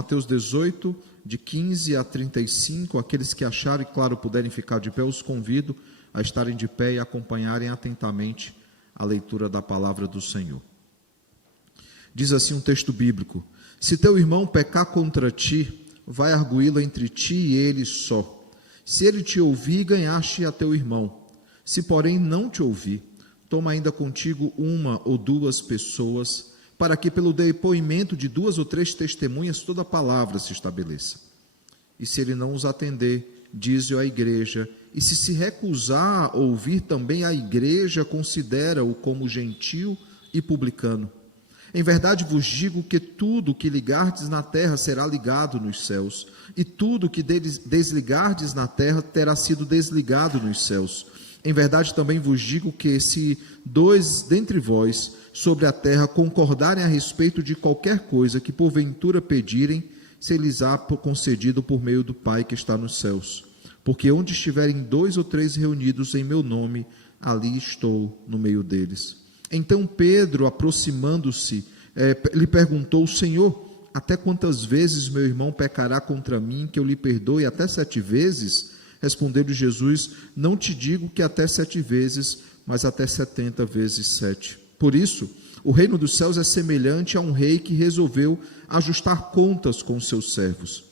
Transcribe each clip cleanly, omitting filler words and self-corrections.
Mateus 18, de 15 a 35, aqueles que acharem, claro, puderem ficar de pé, os convido a estarem de pé e acompanharem atentamente a leitura da palavra do Senhor. Diz assim um texto bíblico: se teu irmão pecar contra ti, vai arguí-lo entre ti e ele só. Se ele te ouvir, ganhaste a teu irmão. Se porém não te ouvir, toma ainda contigo uma ou duas pessoas, para que pelo depoimento de 2 ou 3 testemunhas toda a palavra se estabeleça. E se ele não os atender, dize-o à igreja, e se recusar a ouvir também a igreja, considera-o como gentil e publicano. Em verdade vos digo que tudo que ligardes na terra será ligado nos céus, e tudo que desligardes na terra terá sido desligado nos céus. Em verdade também vos digo que se 2 dentre vós sobre a terra concordarem a respeito de qualquer coisa que porventura pedirem, se lhes há concedido por meio do Pai que está nos céus. Porque onde estiverem 2 ou 3 reunidos em meu nome, ali estou no meio deles. Então Pedro, aproximando-se, lhe perguntou: Senhor, até quantas vezes meu irmão pecará contra mim, que eu lhe perdoe? Até 7 vezes? Respondeu-lhe Jesus: não te digo que até 7 vezes, mas até 70 vezes 7. Por isso, o reino dos céus é semelhante a um rei que resolveu ajustar contas com seus servos.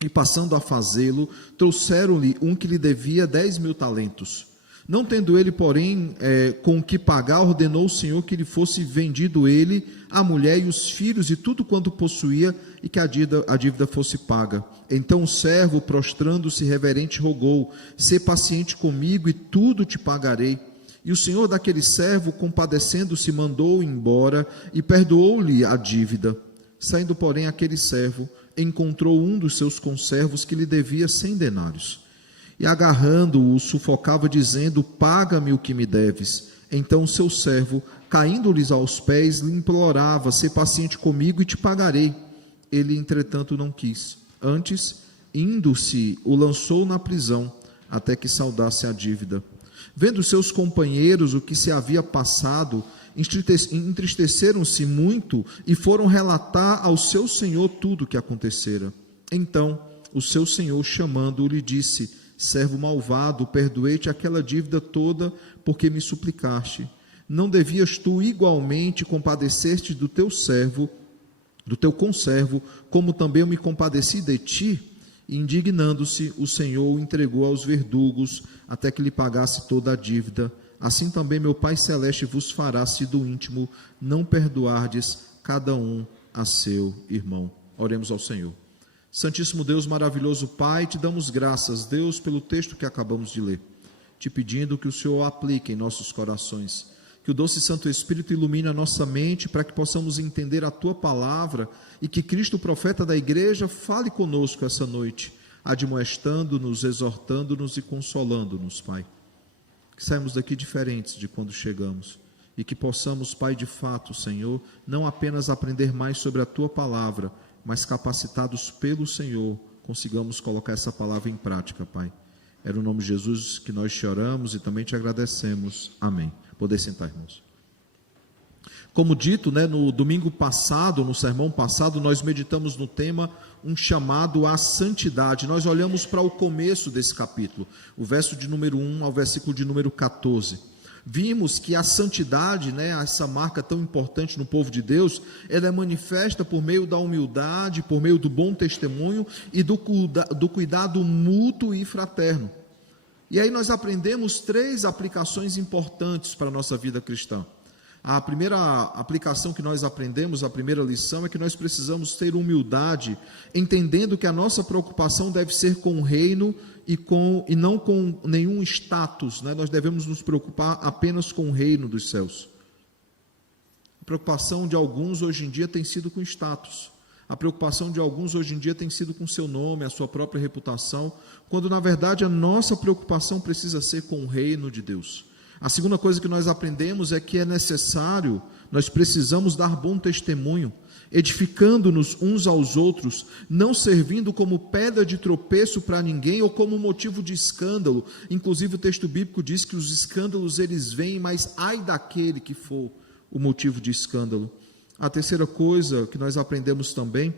E passando a fazê-lo, trouxeram-lhe um que lhe devia 10.000 talentos. Não tendo ele, porém, com o que pagar, ordenou o Senhor que lhe fosse vendido ele, a mulher e os filhos e tudo quanto possuía, e que a dívida fosse paga. Então o servo, prostrando-se reverente, rogou: sê paciente comigo e tudo te pagarei. E o senhor daquele servo, compadecendo-se, mandou-o embora e perdoou-lhe a dívida. Saindo, porém, aquele servo encontrou um dos seus conservos que lhe devia 100 denários. E agarrando-o, sufocava, dizendo: paga-me o que me deves. Então o seu servo, caindo-lhes aos pés, lhe implorava: sê paciente comigo e te pagarei. Ele, entretanto, não quis. Antes, indo-se, o lançou na prisão, até que saldasse a dívida. Vendo seus companheiros o que se havia passado, entristeceram-se muito e foram relatar ao seu senhor tudo o que acontecera. Então o seu senhor, chamando-o, lhe disse: servo malvado, perdoei-te aquela dívida toda, porque me suplicaste. Não devias tu igualmente compadecer-te do teu conservo, como também eu me compadeci de ti? E, indignando-se, o Senhor o entregou aos verdugos, até que lhe pagasse toda a dívida. Assim também meu Pai Celeste vos fará, se do íntimo não perdoardes cada um a seu irmão. Oremos ao Senhor. Santíssimo Deus, maravilhoso Pai, te damos graças, Deus, pelo texto que acabamos de ler, te pedindo que o Senhor o aplique em nossos corações, que o doce Santo Espírito ilumine a nossa mente para que possamos entender a Tua palavra e que Cristo, o profeta da igreja, fale conosco essa noite, admoestando-nos, exortando-nos e consolando-nos, Pai. Que saímos daqui diferentes de quando chegamos e que possamos, Pai, de fato, Senhor, não apenas aprender mais sobre a Tua palavra, mas capacitados pelo Senhor, consigamos colocar essa palavra em prática, Pai. É no nome de Jesus que nós te oramos e também te agradecemos. Amém. Poder sentar, irmãos. Como dito, no domingo passado, no sermão passado, nós meditamos no tema um chamado à santidade. Nós olhamos para o começo desse capítulo, o verso de número 1 ao versículo de número 14. Vimos que a santidade, essa marca tão importante no povo de Deus, ela é manifesta por meio da humildade, por meio do bom testemunho e do cuidado mútuo e fraterno. E aí nós aprendemos 3 aplicações importantes para a nossa vida cristã. A primeira aplicação que nós aprendemos, a primeira lição, é que nós precisamos ter humildade, entendendo que a nossa preocupação deve ser com o reino e não com nenhum status, Nós devemos nos preocupar apenas com o reino dos céus. A preocupação de alguns hoje em dia tem sido com status. A preocupação de alguns hoje em dia tem sido com seu nome, a sua própria reputação, quando na verdade a nossa preocupação precisa ser com o reino de Deus. A segunda coisa que nós aprendemos é que é necessário, nós precisamos dar bom testemunho, edificando-nos uns aos outros, não servindo como pedra de tropeço para ninguém ou como motivo de escândalo. Inclusive o texto bíblico diz que os escândalos eles vêm, mas ai daquele que for o motivo de escândalo. A terceira coisa que nós aprendemos também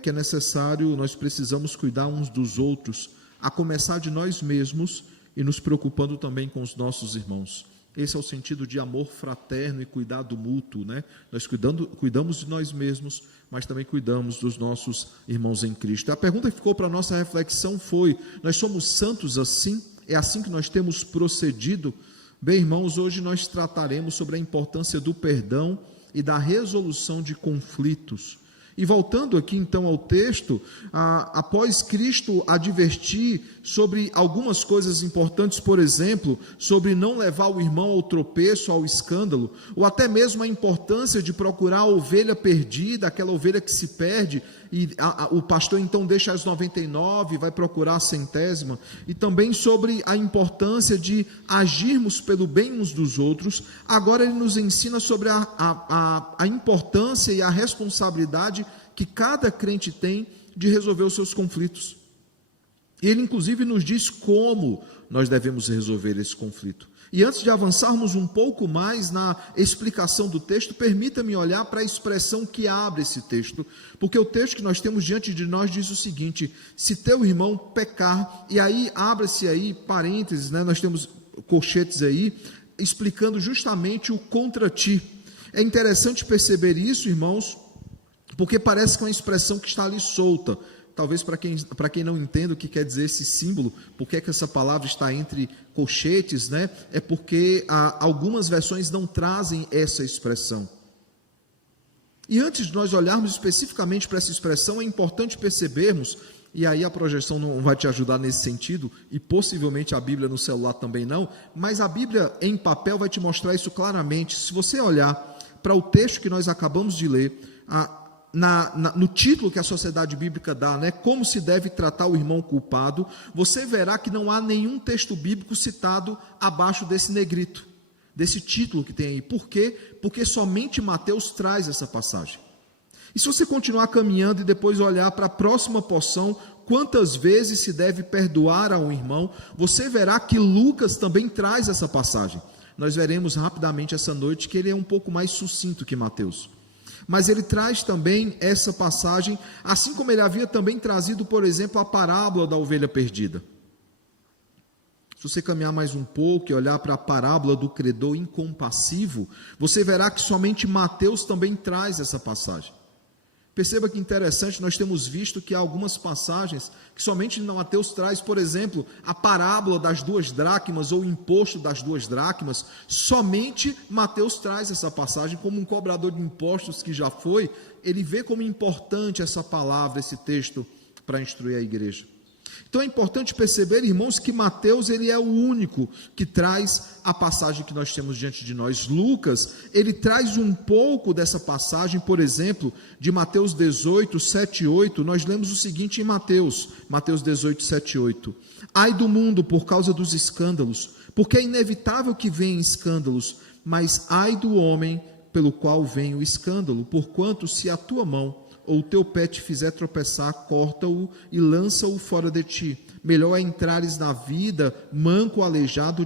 que é necessário, nós precisamos cuidar uns dos outros, a começar de nós mesmos e nos preocupando também com os nossos irmãos. Esse é o sentido de amor fraterno e cuidado mútuo, né? Nós cuidamos de nós mesmos, mas também cuidamos dos nossos irmãos em Cristo. A pergunta que ficou para a nossa reflexão foi: nós somos santos assim? É assim que nós temos procedido? Bem, irmãos, hoje nós trataremos sobre a importância do perdão e da resolução de conflitos. E voltando aqui então ao texto, após Cristo advertir sobre algumas coisas importantes, por exemplo, sobre não levar o irmão ao tropeço, ao escândalo, ou até mesmo a importância de procurar a ovelha perdida, aquela ovelha que se perde, e o pastor então deixa as 99, vai procurar a 100ª, e também sobre a importância de agirmos pelo bem uns dos outros. Agora ele nos ensina sobre a importância e a responsabilidade que cada crente tem de resolver os seus conflitos. Ele inclusive nos diz como nós devemos resolver esse conflito. E antes de avançarmos um pouco mais na explicação do texto, permita-me olhar para a expressão que abre esse texto, porque o texto que nós temos diante de nós diz o seguinte: se teu irmão pecar, e aí abre-se aí parênteses, né? Nós temos colchetes aí, explicando justamente o contra ti. É interessante perceber isso, irmãos, porque parece que é uma expressão que está ali solta. Talvez para quem não entenda o que quer dizer esse símbolo, porque é que essa palavra está entre colchetes, né? É porque algumas versões não trazem essa expressão. E antes de nós olharmos especificamente para essa expressão, é importante percebermos, e aí a projeção não vai te ajudar nesse sentido, e possivelmente a Bíblia no celular também não, mas a Bíblia em papel vai te mostrar isso claramente. Se você olhar para o texto que nós acabamos de ler, no título que a Sociedade Bíblica dá, né, como se deve tratar o irmão culpado, você verá que não há nenhum texto bíblico citado abaixo desse negrito, desse título que tem aí. Por quê? Porque somente Mateus traz essa passagem. E se você continuar caminhando e depois olhar para a próxima porção, quantas vezes se deve perdoar a um irmão, você verá que Lucas também traz essa passagem. Nós veremos rapidamente essa noite que ele é um pouco mais sucinto que Mateus. Mas ele traz também essa passagem, assim como ele havia também trazido, por exemplo, a parábola da ovelha perdida. Se você caminhar mais um pouco e olhar para a parábola do credor incompassivo, você verá que somente Mateus também traz essa passagem. Perceba que interessante, nós temos visto que há algumas passagens que somente Mateus traz, por exemplo, a parábola das 2 dracmas ou o imposto das 2 dracmas, somente Mateus traz essa passagem como um cobrador de impostos que já foi, ele vê como importante essa palavra, esse texto para instruir a igreja. Então é importante perceber, irmãos, que Mateus ele é o único que traz a passagem que nós temos diante de nós. Lucas, ele traz um pouco dessa passagem, por exemplo, de Mateus 18, 7 e 8, nós lemos o seguinte em Mateus 18, 7 e 8. Ai do mundo por causa dos escândalos, porque é inevitável que venham escândalos, mas ai do homem pelo qual vem o escândalo, porquanto se a tua mão ou o teu pé te fizer tropeçar, corta-o e lança-o fora de ti. Melhor é entrares na vida manco ou aleijado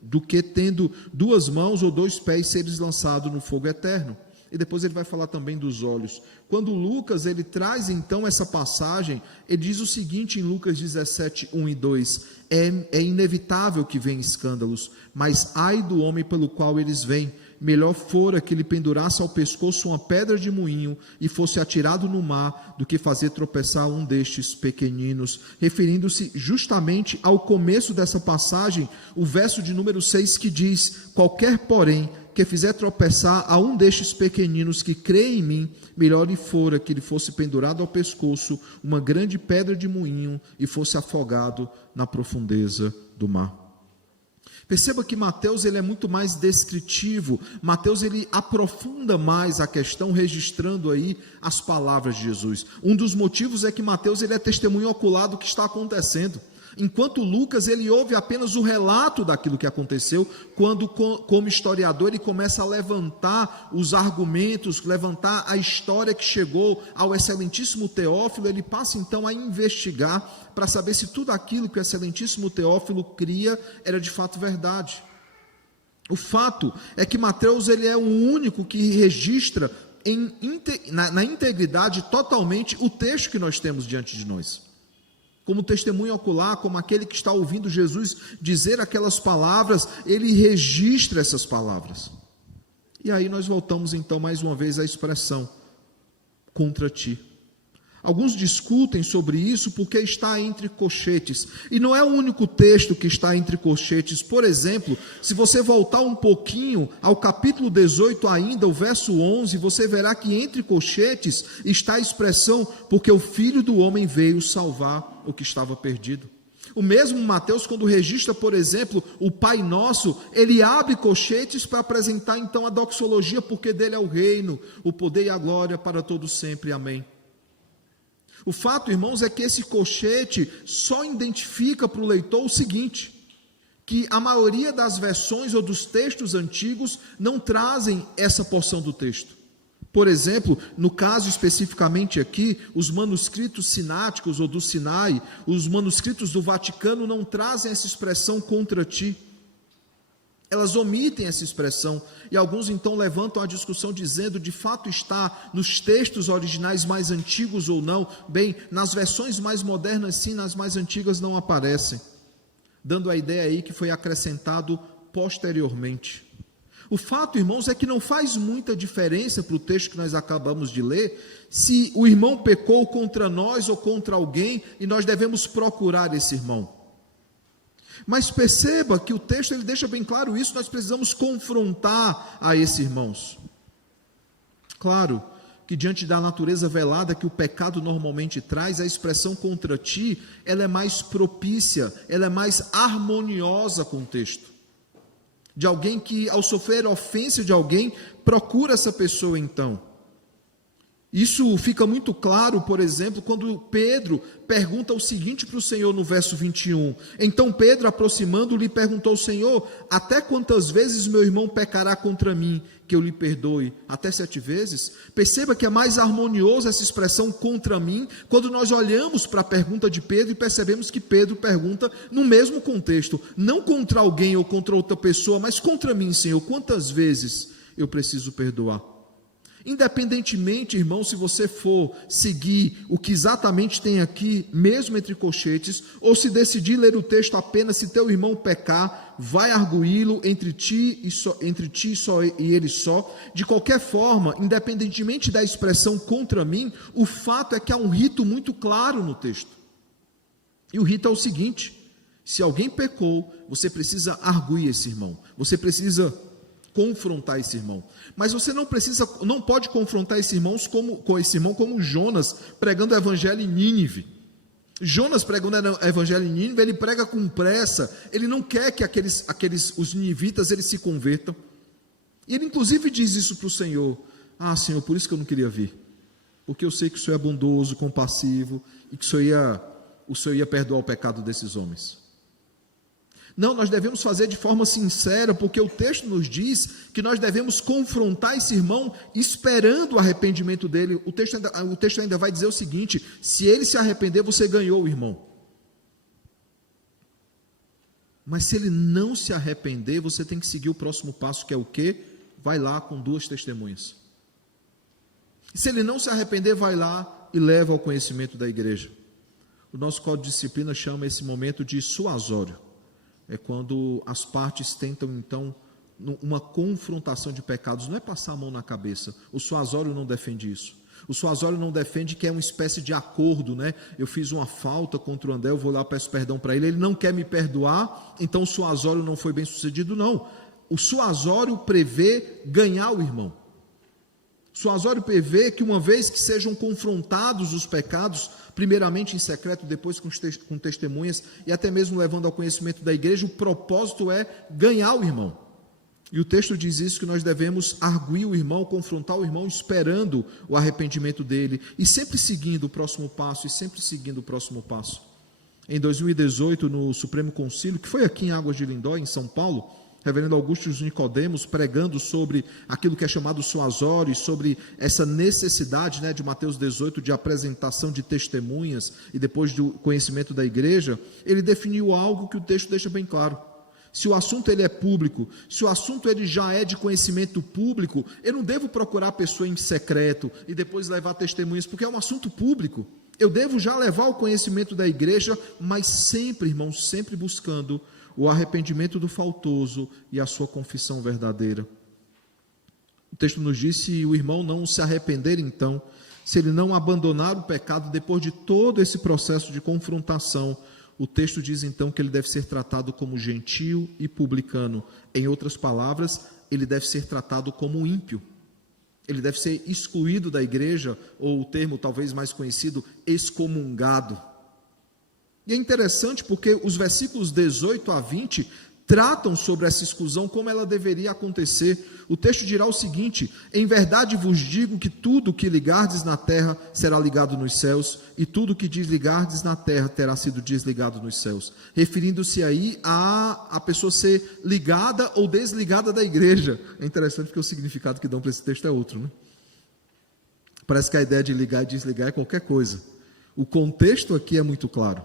do que tendo 2 mãos ou 2 pés seres lançado no fogo eterno. E depois ele vai falar também dos olhos. Quando Lucas ele traz então essa passagem, ele diz o seguinte em Lucas 17, 1 e 2, é inevitável que venham escândalos, mas ai do homem pelo qual eles vêm. Melhor fora que lhe pendurasse ao pescoço uma pedra de moinho e fosse atirado no mar, do que fazer tropeçar um destes pequeninos. Referindo-se justamente ao começo dessa passagem, o verso de número 6 que diz: qualquer, porém, que fizer tropeçar a um destes pequeninos que crê em mim, melhor lhe fora que lhe fosse pendurado ao pescoço uma grande pedra de moinho e fosse afogado na profundeza do mar. Perceba que Mateus ele é muito mais descritivo. Mateus ele aprofunda mais a questão, registrando aí as palavras de Jesus. Um dos motivos é que Mateus ele é testemunho ocular do que está acontecendo, enquanto Lucas ele ouve apenas o relato daquilo que aconteceu, quando como historiador ele começa a levantar os argumentos, levantar a história que chegou ao excelentíssimo Teófilo. Ele passa então a investigar para saber se tudo aquilo que o excelentíssimo Teófilo cria era de fato verdade. O fato é que Mateus ele é o único que registra na integridade totalmente o texto que nós temos diante de nós. Como testemunho ocular, como aquele que está ouvindo Jesus dizer aquelas palavras, ele registra essas palavras. E aí nós voltamos então mais uma vez à expressão, contra ti. Alguns discutem sobre isso porque está entre colchetes, e não é o único texto que está entre colchetes. Por exemplo, se você voltar um pouquinho ao capítulo 18 ainda, o verso 11, você verá que entre colchetes está a expressão, porque o Filho do Homem veio salvar o que estava perdido. O mesmo Mateus, quando registra, por exemplo, o Pai Nosso, ele abre colchetes para apresentar então a doxologia, porque dele é o reino, o poder e a glória para todos sempre, amém. O fato, irmãos, é que esse colchete só identifica para o leitor o seguinte, que a maioria das versões ou dos textos antigos não trazem essa porção do texto. Por exemplo, no caso especificamente aqui, os manuscritos sináticos ou do Sinai, os manuscritos do Vaticano não trazem essa expressão contra ti. Elas omitem essa expressão, e alguns então levantam a discussão dizendo, de fato está nos textos originais mais antigos ou não. Bem, nas versões mais modernas sim, nas mais antigas não aparecem, dando a ideia aí que foi acrescentado posteriormente. O fato, irmãos, é que não faz muita diferença para o texto que nós acabamos de ler, se o irmão pecou contra nós ou contra alguém, e nós devemos procurar esse irmão. Mas perceba que o texto ele deixa bem claro isso, nós precisamos confrontar a esses irmãos. Claro que diante da natureza velada que o pecado normalmente traz, a expressão contra ti, ela é mais propícia, ela é mais harmoniosa com o texto. De alguém que, ao sofrer ofensa de alguém, procura essa pessoa então. Isso fica muito claro, por exemplo, quando Pedro pergunta o seguinte para o Senhor no verso 21. Então Pedro, aproximando-lhe, perguntou ao Senhor, até quantas vezes meu irmão pecará contra mim, que eu lhe perdoe? Até 7 vezes? Perceba que é mais harmoniosa essa expressão contra mim, quando nós olhamos para a pergunta de Pedro e percebemos que Pedro pergunta no mesmo contexto, não contra alguém ou contra outra pessoa, mas contra mim, Senhor, quantas vezes eu preciso perdoar? Independentemente, irmão, se você for seguir o que exatamente tem aqui, mesmo entre colchetes, ou se decidir ler o texto apenas, se teu irmão pecar, vai arguí-lo entre ti e ele só. De qualquer forma, independentemente da expressão contra mim, o fato é que há um rito muito claro no texto. E o rito é o seguinte: se alguém pecou, você precisa arguir esse irmão, você precisa confrontar esse irmão. Mas você não pode confrontar esse irmão como Jonas pregando o evangelho em Nínive. Jonas pregando o evangelho em Nínive, ele prega com pressa, ele não quer que os ninivitas eles se convertam. E ele inclusive diz isso para o Senhor: ah, Senhor, por isso que eu não queria vir, porque eu sei que o Senhor é bondoso, compassivo, e que o Senhor ia perdoar o pecado desses homens. Não, nós devemos fazer de forma sincera, porque o texto nos diz que nós devemos confrontar esse irmão esperando o arrependimento dele. O texto ainda vai dizer o seguinte: se ele se arrepender, você ganhou o irmão. Mas se ele não se arrepender, você tem que seguir o próximo passo, que é o quê? Vai lá com 2 testemunhas. E se ele não se arrepender, vai lá e leva ao conhecimento da igreja. O nosso código de disciplina chama esse momento de suasório. É quando as partes tentam, então, uma confrontação de pecados. Não é passar a mão na cabeça. O suasório não defende isso. O suasório não defende que é uma espécie de acordo, né? Eu fiz uma falta contra o André, eu vou lá, peço perdão para ele, ele não quer me perdoar, então o suasório não foi bem sucedido, não. O suasório prevê ganhar o irmão. O suasório prevê que uma vez que sejam confrontados os pecados, primeiramente em secreto, depois com testemunhas, e até mesmo levando ao conhecimento da igreja, o propósito é ganhar o irmão. E o texto diz isso, que nós devemos arguir o irmão, confrontar o irmão, esperando o arrependimento dele, e sempre seguindo o próximo passo, Em 2018, no Supremo Concílio, que foi aqui em Águas de Lindóia, em São Paulo, reverendo Augusto Nicodemos, pregando sobre aquilo que é chamado suasório, e sobre essa necessidade, de Mateus 18, de apresentação de testemunhas, e depois do conhecimento da igreja, ele definiu algo que o texto deixa bem claro: se o assunto ele é público, se o assunto ele já é de conhecimento público, eu não devo procurar a pessoa em secreto e depois levar testemunhas, porque é um assunto público. Eu devo já levar o conhecimento da igreja, mas sempre, irmãos, sempre buscando o arrependimento do faltoso e a sua confissão verdadeira. O texto nos diz: se o irmão não se arrepender, então, se ele não abandonar o pecado depois de todo esse processo de confrontação, o texto diz então que ele deve ser tratado como gentio e publicano. Em outras palavras, ele deve ser tratado como ímpio. Ele deve ser excluído da igreja, ou o termo talvez mais conhecido, excomungado. E é interessante porque os versículos 18 a 20 tratam sobre essa exclusão, como ela deveria acontecer. O texto dirá o seguinte: em verdade vos digo que tudo que ligardes na terra será ligado nos céus, e tudo que desligardes na terra terá sido desligado nos céus. Referindo-se aí a pessoa ser ligada ou desligada da igreja. É interessante porque o significado que dão para esse texto é outro, né? Parece que a ideia de ligar e desligar é qualquer coisa. O contexto aqui é muito claro.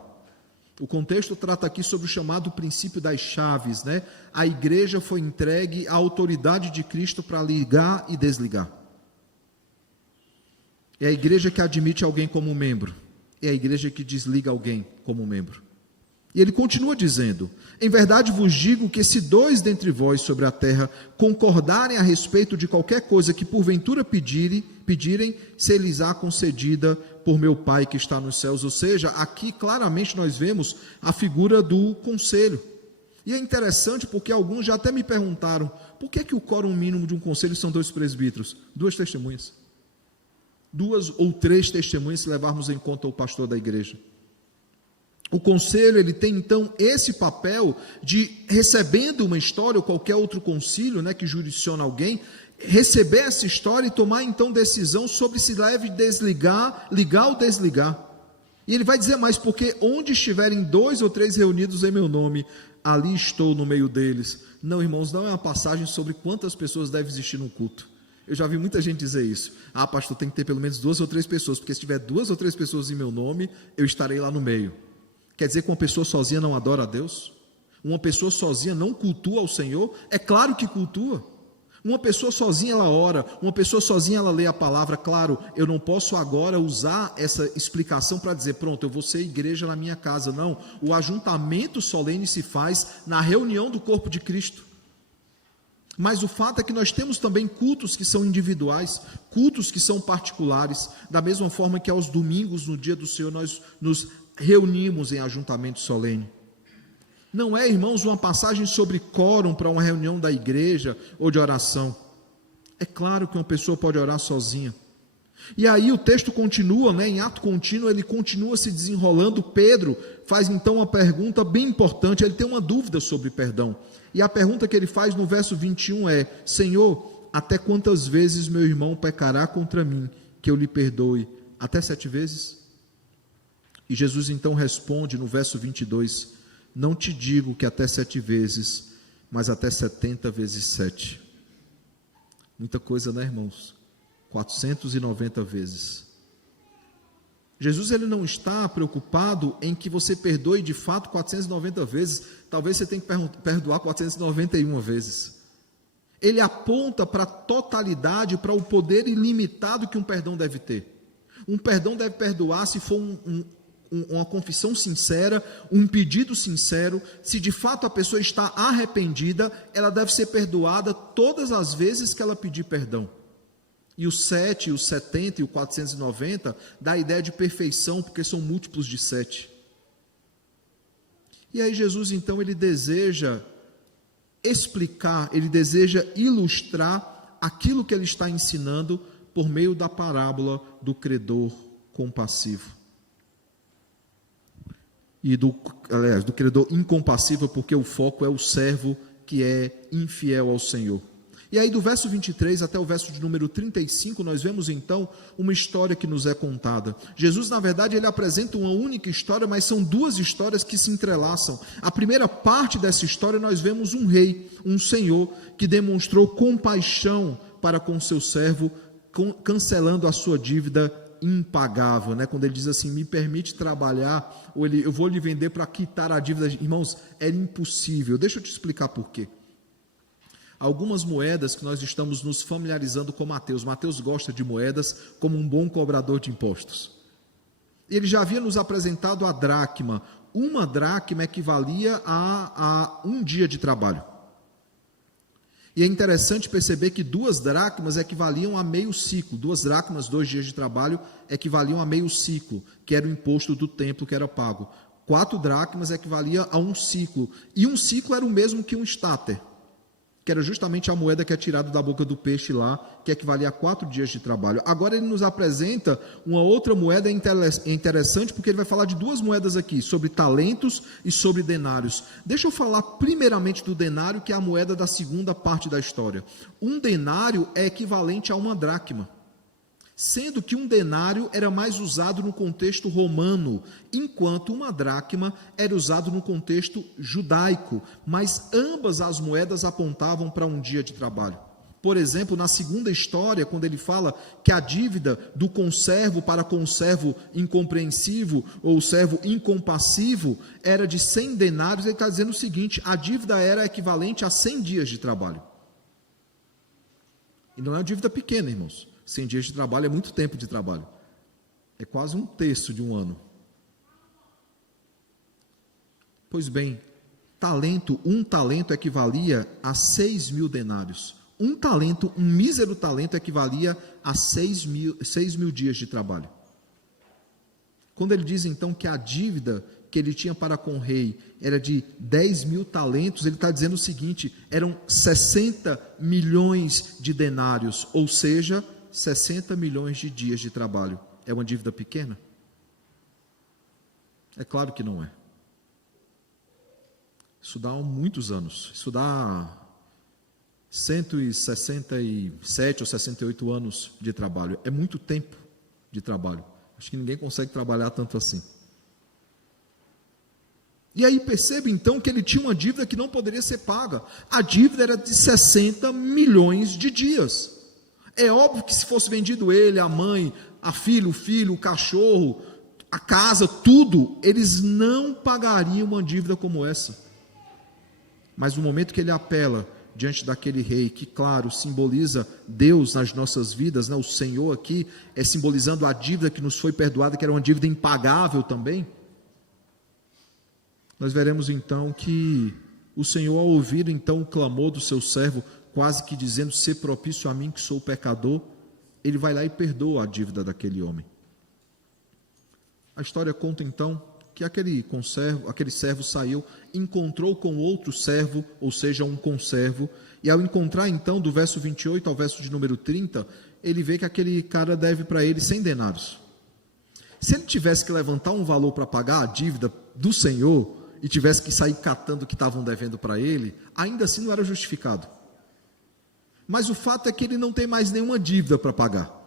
O contexto trata aqui sobre o chamado princípio das chaves, né? A igreja foi entregue à autoridade de Cristo para ligar e desligar. É a igreja que admite alguém como membro. É a igreja que desliga alguém como membro. E ele continua dizendo: em verdade vos digo que se dois dentre vós sobre a terra concordarem a respeito de qualquer coisa que porventura pedirem, ser-lhes-á concedida por meu Pai que está nos céus. Ou seja, aqui claramente nós vemos a figura do conselho. E é interessante porque alguns já até me perguntaram: por que o quórum mínimo de um conselho são 2 presbíteros? 2 testemunhas. 2 ou 3 testemunhas se levarmos em conta o pastor da igreja. O conselho, ele tem então esse papel de, recebendo uma história ou qualquer outro concílio, né, que jurisdiciona alguém, receber essa história e tomar então decisão sobre se deve desligar, ligar ou desligar. E ele vai dizer mais: porque onde estiverem 2 ou 3 reunidos em meu nome, ali estou no meio deles. Não, irmãos, não é uma passagem sobre quantas pessoas devem existir no culto. Eu já vi muita gente dizer isso: ah, pastor, tem que ter pelo menos 2 ou 3 pessoas, porque se tiver 2 ou 3 pessoas em meu nome, eu estarei lá no meio. Quer dizer que uma pessoa sozinha não adora a Deus? Uma pessoa sozinha não cultua ao Senhor? É claro que cultua. Uma pessoa sozinha ela ora, uma pessoa sozinha ela lê a palavra. Claro, eu não posso agora usar essa explicação para dizer: pronto, eu vou ser igreja na minha casa. Não, o ajuntamento solene se faz na reunião do corpo de Cristo. Mas o fato é que nós temos também cultos que são individuais, cultos que são particulares, da mesma forma que aos domingos, no dia do Senhor, nós nos reunimos em ajuntamento solene. Não é, irmãos, uma passagem sobre quórum para uma reunião da igreja ou de oração. É claro que uma pessoa pode orar sozinha. E aí o texto continua, né, em ato contínuo, ele continua se desenrolando. Pedro faz então uma pergunta bem importante, ele tem uma dúvida sobre perdão. E a pergunta que ele faz no verso 21 é: Senhor, até quantas vezes meu irmão pecará contra mim, que eu lhe perdoe? Até 7 vezes? E Jesus então responde no verso 22, não te digo que até 7 vezes, mas até 70 vezes 7. Muita coisa, né, irmãos? 490 vezes. Jesus ele não está preocupado em que você perdoe de fato 490 vezes, talvez você tenha que perdoar 491 vezes. Ele aponta para a totalidade, para o poder ilimitado que um perdão deve ter. Um perdão deve perdoar se for uma confissão sincera, um pedido sincero. Se de fato a pessoa está arrependida, ela deve ser perdoada todas as vezes que ela pedir perdão. E o 7, o 70 e o 490 dá a ideia de perfeição, porque são múltiplos de 7. E aí Jesus então ele deseja explicar, ele deseja ilustrar aquilo que ele está ensinando por meio da parábola do credor compassivo. E do credor incompassível, porque o foco é o servo que é infiel ao Senhor. E aí do verso 23 até o verso de número 35, nós vemos então uma história que nos é contada. Jesus, na verdade, ele apresenta uma única história, mas são 2 histórias que se entrelaçam. A primeira parte dessa história nós vemos um rei, um senhor, que demonstrou compaixão para com seu servo, cancelando a sua dívida impagável, né? Quando ele diz assim, me permite trabalhar, ou eu vou lhe vender para quitar a dívida. Irmãos, era impossível. Deixa eu te explicar por quê. Algumas moedas que nós estamos nos familiarizando com Mateus. Mateus gosta de moedas como um bom cobrador de impostos. Ele já havia nos apresentado a dracma. Uma dracma equivalia a um dia de trabalho. E é interessante perceber que 2 dracmas equivaliam a meio ciclo. 2 dracmas, 2 dias de trabalho, equivaliam a meio ciclo, que era o imposto do templo que era pago. 4 dracmas equivalia a um ciclo. E um ciclo era o mesmo que um stater, que era justamente a moeda que é tirada da boca do peixe lá, que equivalia a 4 dias de trabalho. Agora ele nos apresenta uma outra moeda interessante, porque ele vai falar de 2 moedas aqui, sobre talentos e sobre denários. Deixa eu falar primeiramente do denário, que é a moeda da segunda parte da história. Um denário é equivalente a uma dracma, sendo que um denário era mais usado no contexto romano, enquanto uma dracma era usado no contexto judaico, mas ambas as moedas apontavam para um dia de trabalho. Por exemplo, na segunda história, quando ele fala que a dívida do conservo para conservo incompreensivo, ou servo incompassivo, era de 100 denários, ele está dizendo o seguinte, a dívida era equivalente a 100 dias de trabalho. E não é uma dívida pequena, irmãos. 100 dias de trabalho é muito tempo de trabalho. É quase 1/3 de um ano. Pois bem, um talento equivalia a 6.000 denários. Um talento, um mísero talento, equivalia a 6.000 dias de trabalho. Quando ele diz então que a dívida que ele tinha para com o rei era de 10.000 talentos, ele está dizendo o seguinte, eram 60 milhões de denários, ou seja, 60 milhões de dias de trabalho. É uma dívida pequena? É claro que não é. Isso dá muitos anos. Isso dá 167 ou 68 anos de trabalho. É muito tempo de trabalho. Acho que ninguém consegue trabalhar tanto assim. E aí percebe então que ele tinha uma dívida que não poderia ser paga. A dívida era de 60 milhões de dias. É óbvio que se fosse vendido ele, a mãe, a filha, o filho, o cachorro, a casa, tudo, eles não pagariam uma dívida como essa. Mas no momento que ele apela diante daquele rei, que claro, simboliza Deus nas nossas vidas, né? O Senhor aqui é simbolizando a dívida que nos foi perdoada, que era uma dívida impagável também. Nós veremos então que o Senhor, ao ouvir então o clamor do seu servo, quase que dizendo, ser propício a mim que sou pecador, ele vai lá e perdoa a dívida daquele homem. A história conta então que aquele servo saiu, encontrou com outro servo, ou seja, um conservo, e ao encontrar então, do verso 28 ao verso de número 30, ele vê que aquele cara deve para ele 100 denários. Se ele tivesse que levantar um valor para pagar a dívida do Senhor, e tivesse que sair catando o que estavam devendo para ele, ainda assim não era justificado. Mas o fato é que ele não tem mais nenhuma dívida para pagar.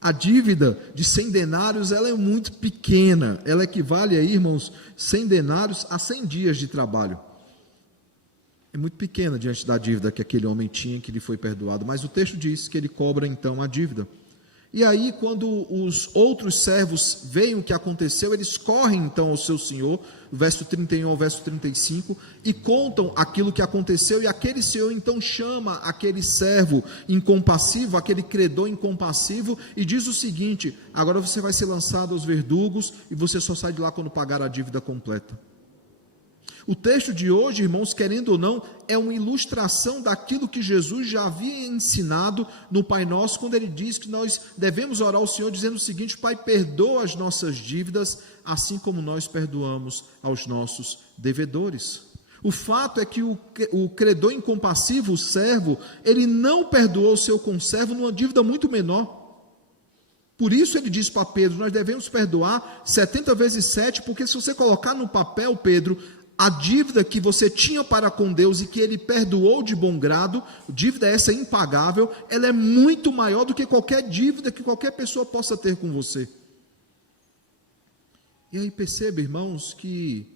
A dívida de 100 denários, ela é muito pequena. Ela equivale aí, irmãos, 100 denários a 100 dias de trabalho. É muito pequena diante da dívida que aquele homem tinha, que lhe foi perdoado. Mas o texto diz que ele cobra então a dívida. E aí, quando os outros servos veem o que aconteceu, eles correm então ao seu senhor, verso 31 ao verso 35, e contam aquilo que aconteceu, e aquele senhor então chama aquele servo incompassivo, aquele credor incompassivo, e diz o seguinte: agora você vai ser lançado aos verdugos, e você só sai de lá quando pagar a dívida completa. O texto de hoje, irmãos, querendo ou não, é uma ilustração daquilo que Jesus já havia ensinado no Pai Nosso, quando ele diz que nós devemos orar ao Senhor dizendo o seguinte: Pai, perdoa as nossas dívidas, assim como nós perdoamos aos nossos devedores. O fato é que o credor incompassivo, o servo, ele não perdoou o seu conservo numa dívida muito menor. Por isso ele diz para Pedro, nós devemos perdoar 70 vezes 7, porque se você colocar no papel, Pedro, a dívida que você tinha para com Deus e que ele perdoou de bom grado, dívida essa impagável, ela é muito maior do que qualquer dívida que qualquer pessoa possa ter com você. E aí perceba, irmãos, que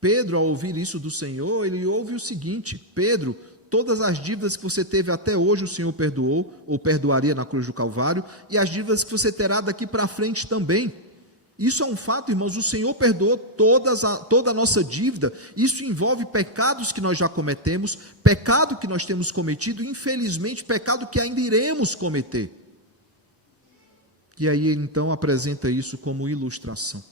Pedro, ao ouvir isso do Senhor, ele ouve o seguinte: Pedro, todas as dívidas que você teve até hoje o Senhor perdoou, ou perdoaria na cruz do Calvário, e as dívidas que você terá daqui para frente também. Isso é um fato, irmãos, o Senhor perdoou toda a nossa dívida. Isso envolve pecados que nós já cometemos, pecado que nós temos cometido, infelizmente pecado que ainda iremos cometer. E aí ele então apresenta isso como ilustração.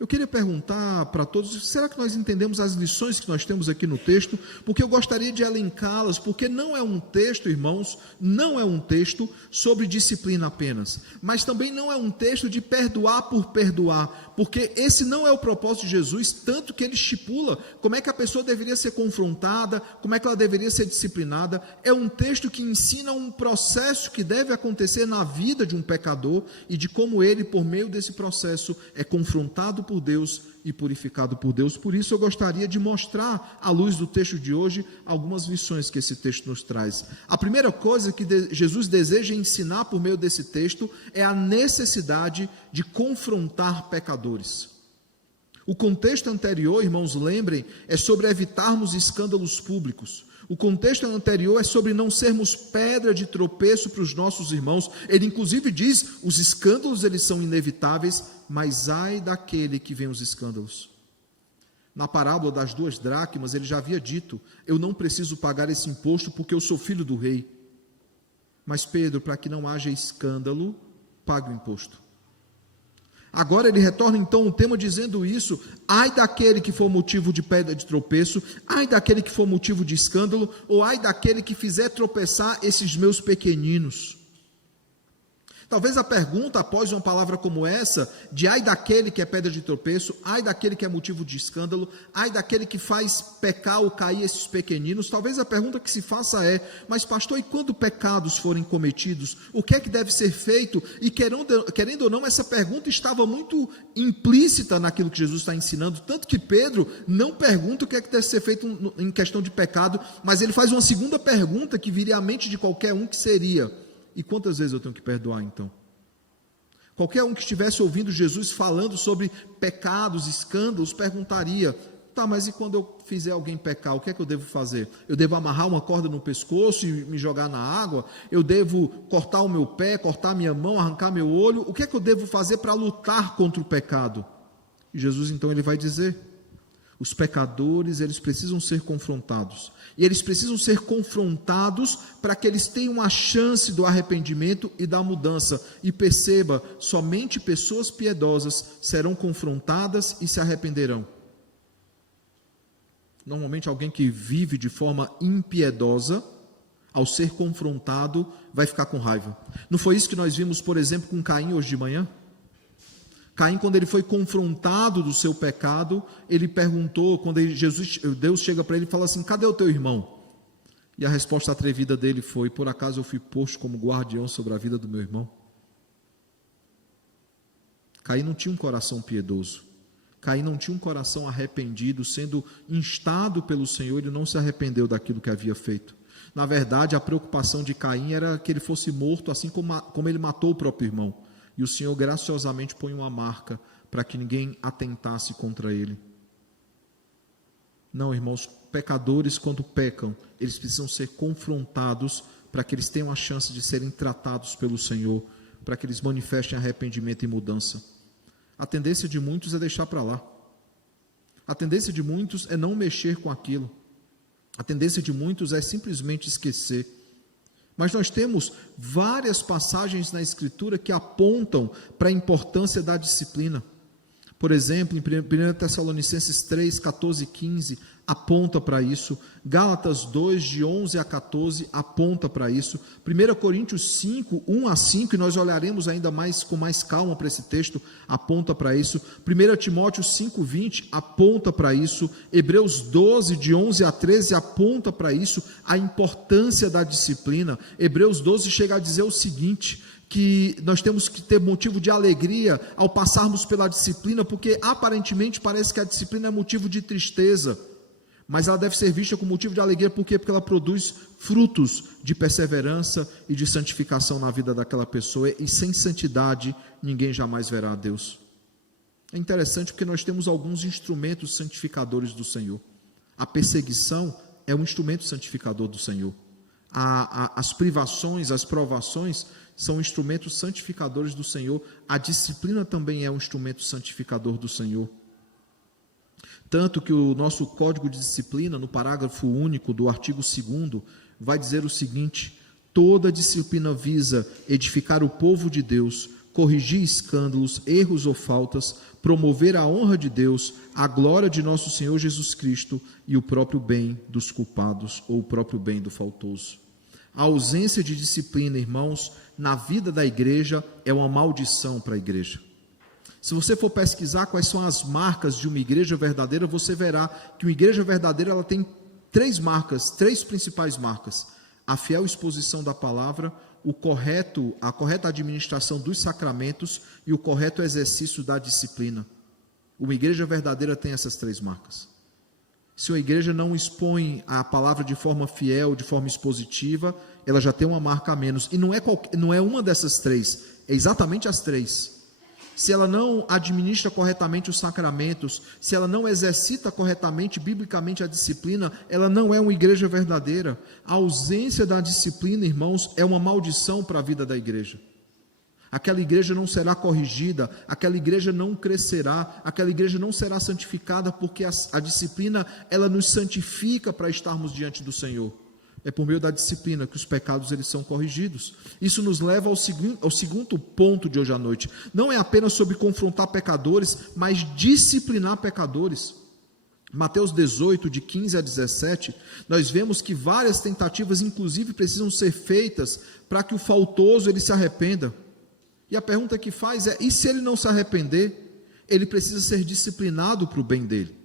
Eu queria perguntar para todos, será que nós entendemos as lições que nós temos aqui no texto? Porque eu gostaria de elencá-las, porque não é um texto, irmãos, não é um texto sobre disciplina apenas, mas também não é um texto de perdoar por perdoar, porque esse não é o propósito de Jesus, tanto que ele estipula como é que a pessoa deveria ser confrontada, como é que ela deveria ser disciplinada. É um texto que ensina um processo que deve acontecer na vida de um pecador e de como ele, por meio desse processo, é confrontado por Deus e purificado por Deus. Por isso eu gostaria de mostrar, à luz do texto de hoje, algumas lições que esse texto nos traz. A primeira coisa que Jesus deseja ensinar por meio desse texto é a necessidade de confrontar pecadores. O contexto anterior, irmãos, lembrem, é sobre evitarmos escândalos públicos. O contexto anterior é sobre não sermos pedra de tropeço para os nossos irmãos. Ele inclusive diz, os escândalos eles são inevitáveis, mas ai daquele que vê os escândalos. Na parábola das 2 dracmas, ele já havia dito, eu não preciso pagar esse imposto porque eu sou filho do rei. Mas Pedro, para que não haja escândalo, pague o imposto. Agora ele retorna então o tema dizendo isso, ai daquele que for motivo de pedra de tropeço, ai daquele que for motivo de escândalo, ou ai daquele que fizer tropeçar esses meus pequeninos. Talvez a pergunta, após uma palavra como essa, de ai daquele que é pedra de tropeço, ai daquele que é motivo de escândalo, ai daquele que faz pecar ou cair esses pequeninos, talvez a pergunta que se faça é, mas pastor, e quando pecados forem cometidos, o que é que deve ser feito? E querendo ou não, essa pergunta estava muito implícita naquilo que Jesus está ensinando, tanto que Pedro não pergunta o que é que deve ser feito em questão de pecado, mas ele faz uma segunda pergunta que viria à mente de qualquer um, que seria, e quantas vezes eu tenho que perdoar então? Qualquer um que estivesse ouvindo Jesus falando sobre pecados, escândalos, perguntaria, tá, mas e quando eu fizer alguém pecar, o que é que eu devo fazer? Eu devo amarrar uma corda no pescoço e me jogar na água? Eu devo cortar o meu pé, cortar minha mão, arrancar meu olho? O que é que eu devo fazer para lutar contra o pecado? E Jesus então ele vai dizer, os pecadores, eles precisam ser confrontados. E eles precisam ser confrontados para que eles tenham a chance do arrependimento e da mudança. E perceba, somente pessoas piedosas serão confrontadas e se arrependerão. Normalmente alguém que vive de forma impiedosa, ao ser confrontado, vai ficar com raiva. Não foi isso que nós vimos, por exemplo, com Caim hoje de manhã? Caim, quando ele foi confrontado do seu pecado, ele perguntou, quando Deus chega para ele e fala assim, cadê o teu irmão? E a resposta atrevida dele foi, por acaso eu fui posto como guardião sobre a vida do meu irmão? Caim não tinha um coração piedoso, Caim não tinha um coração arrependido, sendo instado pelo Senhor, ele não se arrependeu daquilo que havia feito. Na verdade, a preocupação de Caim era que ele fosse morto, assim como ele matou o próprio irmão. E o Senhor graciosamente põe uma marca para que ninguém atentasse contra ele. Não, irmãos, pecadores quando pecam, eles precisam ser confrontados para que eles tenham a chance de serem tratados pelo Senhor, para que eles manifestem arrependimento e mudança. A tendência de muitos é deixar para lá. A tendência de muitos é não mexer com aquilo. A tendência de muitos é simplesmente esquecer. Mas nós temos várias passagens na Escritura que apontam para a importância da disciplina. Por exemplo, em 1 Tessalonicenses 3, 14 e 15, aponta para isso. Gálatas 2, de 11 a 14, aponta para isso. 1 Coríntios 5, 1 a 5, e nós olharemos ainda mais com mais calma para esse texto, aponta para isso. 1 Timóteo 5, 20, aponta para isso. Hebreus 12, de 11 a 13, aponta para isso, a importância da disciplina. Hebreus 12 chega a dizer o seguinte, que nós temos que ter motivo de alegria ao passarmos pela disciplina, porque aparentemente parece que a disciplina é motivo de tristeza, mas ela deve ser vista com motivo de alegria, por quê? Porque ela produz frutos de perseverança e de santificação na vida daquela pessoa, e sem santidade ninguém jamais verá a Deus. É interessante porque nós temos alguns instrumentos santificadores do Senhor. A perseguição é é um instrumento santificador do Senhor. As privações, as provações são instrumentos santificadores do Senhor. A disciplina também é um instrumento santificador do Senhor. Tanto que o nosso Código de Disciplina, no parágrafo único do artigo 2º, vai dizer o seguinte: toda disciplina visa edificar o povo de Deus, corrigir escândalos, erros ou faltas, promover a honra de Deus, a glória de nosso Senhor Jesus Cristo e o próprio bem dos culpados ou o próprio bem do faltoso. A ausência de disciplina, irmãos, na vida da igreja é uma maldição para a igreja. Se você for pesquisar quais são as marcas de uma igreja verdadeira, você verá que uma igreja verdadeira ela tem três principais marcas: a fiel exposição da palavra, a correta administração dos sacramentos e o correto exercício da disciplina. Uma igreja verdadeira tem essas três marcas. Se uma igreja não expõe a palavra de forma fiel, de forma expositiva, ela já tem uma marca a menos. E não é uma dessas três, é exatamente as três. Se ela não administra corretamente os sacramentos, se ela não exercita corretamente, biblicamente, a disciplina, ela não é uma igreja verdadeira. A ausência da disciplina, irmãos, é uma maldição para a vida da igreja. Aquela igreja não será corrigida, aquela igreja não crescerá, aquela igreja não será santificada, porque a disciplina, ela nos santifica para estarmos diante do Senhor. É por meio da disciplina que os pecados eles são corrigidos. Isso nos leva ao segundo ponto de hoje à noite. Não é apenas sobre confrontar pecadores, mas disciplinar pecadores. Mateus 18, de 15 a 17, nós vemos que várias tentativas, inclusive, precisam ser feitas para que o faltoso ele se arrependa. E a pergunta que faz é: e se ele não se arrepender? Ele precisa ser disciplinado para o bem dele.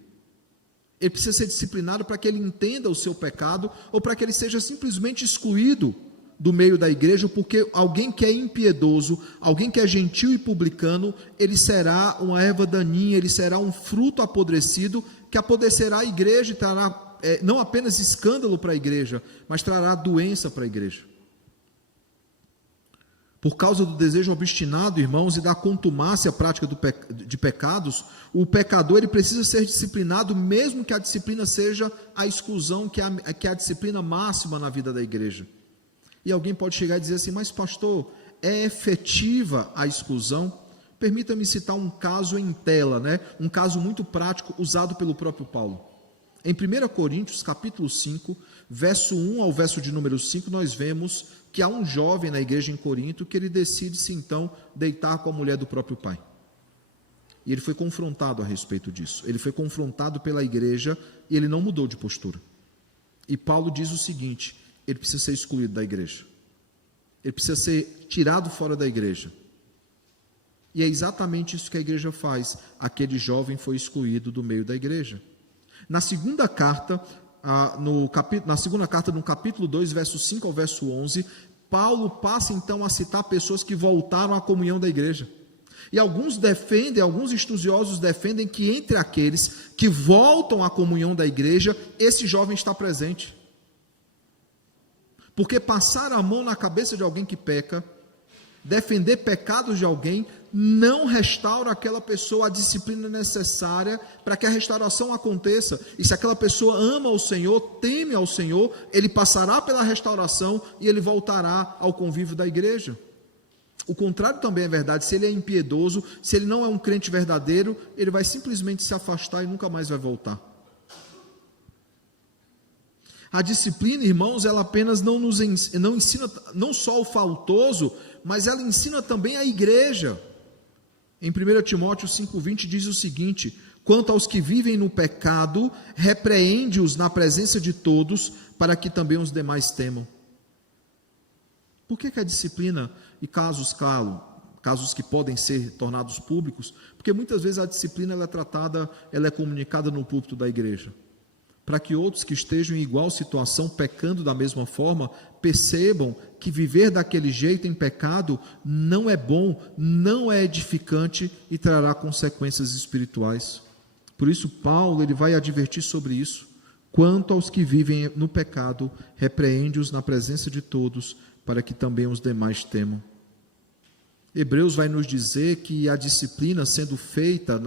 Ele precisa ser disciplinado para que ele entenda o seu pecado, ou para que ele seja simplesmente excluído do meio da igreja, porque alguém que é impiedoso, alguém que é gentil e publicano, ele será uma erva daninha, ele será um fruto apodrecido, que apodrecerá a igreja e trará não apenas escândalo para a igreja, mas trará doença para a igreja. Por causa do desejo obstinado, irmãos, e da contumácia prática de pecados, o pecador ele precisa ser disciplinado, mesmo que a disciplina seja a exclusão, que é a disciplina máxima na vida da igreja. E alguém pode chegar e dizer assim: mas pastor, é efetiva a exclusão? Permita-me citar um caso em tela, um caso muito prático usado pelo próprio Paulo. Em 1 Coríntios, capítulo 5, verso 1 ao verso de número 5, nós vemos que há um jovem na igreja em Corinto que ele decide-se então deitar com a mulher do próprio pai. E ele foi confrontado a respeito disso. Ele foi confrontado pela igreja e ele não mudou de postura. E Paulo diz o seguinte: ele precisa ser excluído da igreja. Ele precisa ser tirado fora da igreja. E é exatamente isso que a igreja faz. Aquele jovem foi excluído do meio da igreja. Na segunda carta, no capítulo 2, verso 5 ao verso 11, Paulo passa então a citar pessoas que voltaram à comunhão da igreja. E alguns estudiosos defendem que entre aqueles que voltam à comunhão da igreja, esse jovem está presente. Porque passar a mão na cabeça de alguém que peca, defender pecados de alguém, não restaura aquela pessoa a disciplina necessária para que a restauração aconteça. E se aquela pessoa ama o Senhor, teme ao Senhor, ele passará pela restauração e ele voltará ao convívio da igreja. O contrário também é verdade. Se ele é impiedoso, se ele não é um crente verdadeiro, ele vai simplesmente se afastar e nunca mais vai voltar. A disciplina, irmãos, ela apenas não ensina não só o faltoso, mas ela ensina também a igreja. Em 1 Timóteo 5,20 diz o seguinte: quanto aos que vivem no pecado, repreende-os na presença de todos, para que também os demais temam. Por que a disciplina, e casos que podem ser tornados públicos, porque muitas vezes a disciplina ela é comunicada no púlpito da igreja, para que outros que estejam em igual situação, pecando da mesma forma, percebam que viver daquele jeito em pecado não é bom, não é edificante e trará consequências espirituais. Por isso Paulo ele vai advertir sobre isso. Quanto aos que vivem no pecado, repreende-os na presença de todos, para que também os demais temam. Hebreus vai nos dizer que a disciplina sendo feita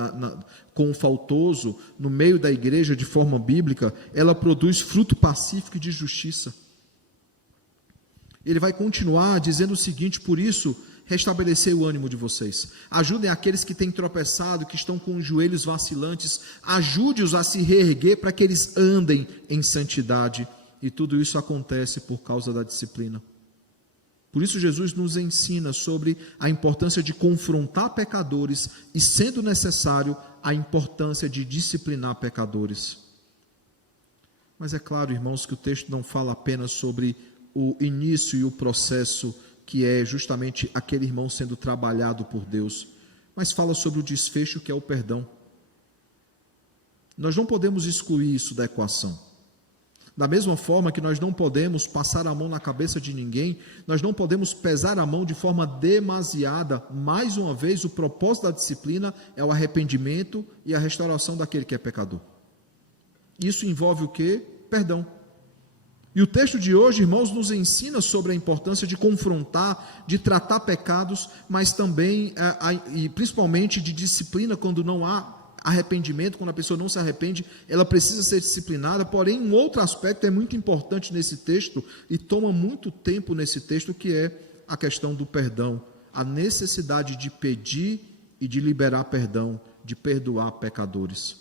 com o faltoso no meio da igreja de forma bíblica, ela produz fruto pacífico e de justiça. Ele vai continuar dizendo o seguinte: por isso, restabelecer o ânimo de vocês. Ajudem aqueles que têm tropeçado, que estão com os joelhos vacilantes. Ajude-os a se reerguer para que eles andem em santidade. E tudo isso acontece por causa da disciplina. Por isso Jesus nos ensina sobre a importância de confrontar pecadores e, sendo necessário, a importância de disciplinar pecadores. Mas é claro, irmãos, que o texto não fala apenas sobre o início e o processo, que é justamente aquele irmão sendo trabalhado por Deus, mas fala sobre o desfecho, que é o perdão. Nós não podemos excluir isso da equação. Da mesma forma que nós não podemos passar a mão na cabeça de ninguém, nós não podemos pesar a mão de forma demasiada. Mais uma vez, o propósito da disciplina é o arrependimento e a restauração daquele que é pecador. Isso envolve o quê? Perdão. E o texto de hoje, irmãos, nos ensina sobre a importância de confrontar, de tratar pecados, mas também, e principalmente, de disciplina quando não há arrependimento. Quando a pessoa não se arrepende, ela precisa ser disciplinada. Porém, um outro aspecto é muito importante nesse texto e toma muito tempo nesse texto, que é a questão do perdão, a necessidade de pedir e de liberar perdão, de perdoar pecadores.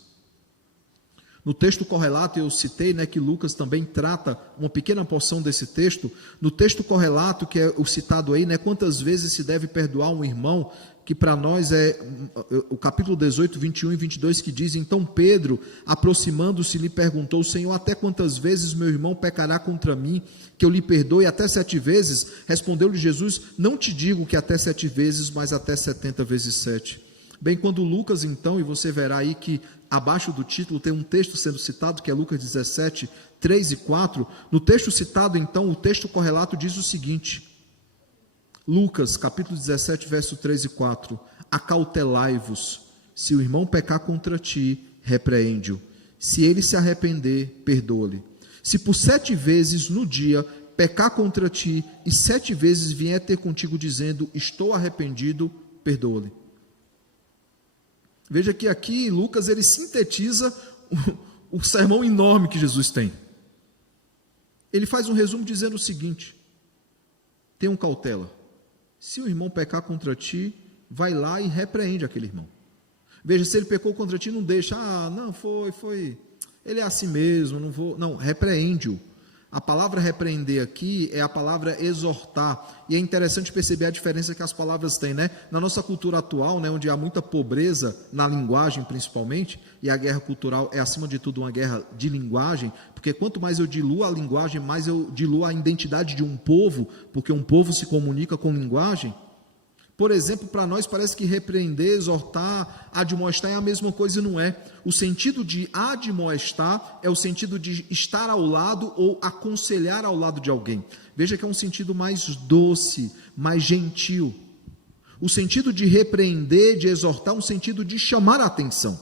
No texto correlato, eu citei, que Lucas também trata uma pequena porção desse texto. No texto correlato, que é o citado aí, quantas vezes se deve perdoar um irmão, que para nós é o capítulo 18, 21 e 22, que diz: então Pedro, aproximando-se, lhe perguntou: Senhor, até quantas vezes meu irmão pecará contra mim, que eu lhe perdoe? Até 7 vezes? Respondeu-lhe Jesus: não te digo que até 7 vezes, mas até 70 vezes 7. Bem, quando Lucas, então, e você verá aí que abaixo do título tem um texto sendo citado, que é Lucas 17, 3 e 4, no texto citado, então, o texto correlato diz o seguinte: Lucas, capítulo 17, verso 3 e 4, acautelai-vos, se o irmão pecar contra ti, repreende-o, se ele se arrepender, perdoa-lhe. Se por 7 vezes no dia pecar contra ti, e 7 vezes vier ter contigo dizendo, estou arrependido, perdoa-lhe. Veja que aqui Lucas ele sintetiza o sermão enorme que Jesus tem. Ele faz um resumo dizendo o seguinte: tenham cautela, se o irmão pecar contra ti, vai lá e repreende aquele irmão. Veja, se ele pecou contra ti, não deixa, não, foi, ele é assim mesmo, não, repreende-o. A palavra repreender aqui é a palavra exortar, e é interessante perceber a diferença que as palavras têm, Na nossa cultura atual, onde há muita pobreza na linguagem principalmente, e a guerra cultural é acima de tudo uma guerra de linguagem, porque quanto mais eu diluo a linguagem, mais eu diluo a identidade de um povo, porque um povo se comunica com linguagem. Por exemplo, para nós parece que repreender, exortar, admoestar é a mesma coisa, e não é. O sentido de admoestar é o sentido de estar ao lado ou aconselhar ao lado de alguém. Veja que é um sentido mais doce, mais gentil. O sentido de repreender, de exortar, é um sentido de chamar a atenção.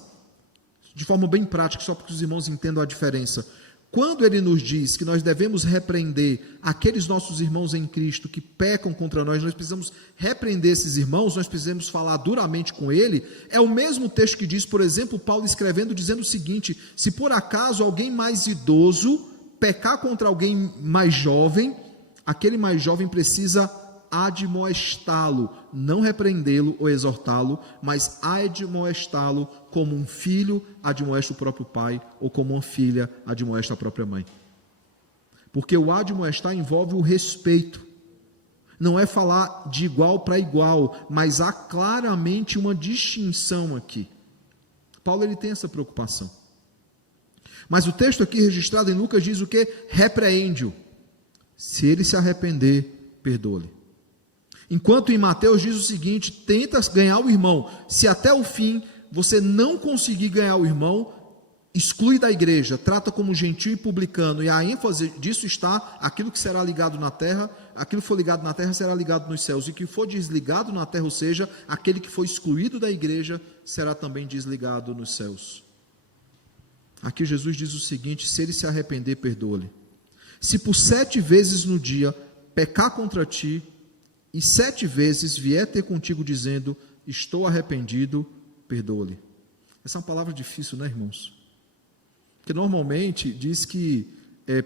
De forma bem prática, só para que os irmãos entendam a diferença. Quando ele nos diz que nós devemos repreender aqueles nossos irmãos em Cristo que pecam contra nós precisamos repreender esses irmãos, nós precisamos falar duramente com ele, é o mesmo texto que diz, por exemplo, Paulo escrevendo, dizendo o seguinte: se por acaso alguém mais idoso pecar contra alguém mais jovem, aquele mais jovem precisa admoestá-lo, não repreendê-lo ou exortá-lo, mas admoestá-lo como um filho admoesta o próprio pai, ou como uma filha admoesta a própria mãe. Porque o admoestar envolve o respeito, não é falar de igual para igual, mas há claramente uma distinção aqui. Paulo ele tem essa preocupação. Mas o texto aqui registrado em Lucas diz o que? Repreende-o. Se ele se arrepender, perdoa-lhe. Enquanto em Mateus diz o seguinte: tenta ganhar o irmão. Se até o fim você não conseguir ganhar o irmão, exclui da igreja, trata como gentil e publicano. E a ênfase disso está: aquilo que será ligado na terra, aquilo que for ligado na terra será ligado nos céus, e que for desligado na terra, ou seja, aquele que for excluído da igreja, será também desligado nos céus. Aqui Jesus diz o seguinte: se ele se arrepender, perdoa-lhe. Se por 7 vezes no dia pecar contra ti, e 7 vezes vier ter contigo dizendo, estou arrependido, perdoa-lhe. Essa é uma palavra difícil, né, irmãos? Porque normalmente diz que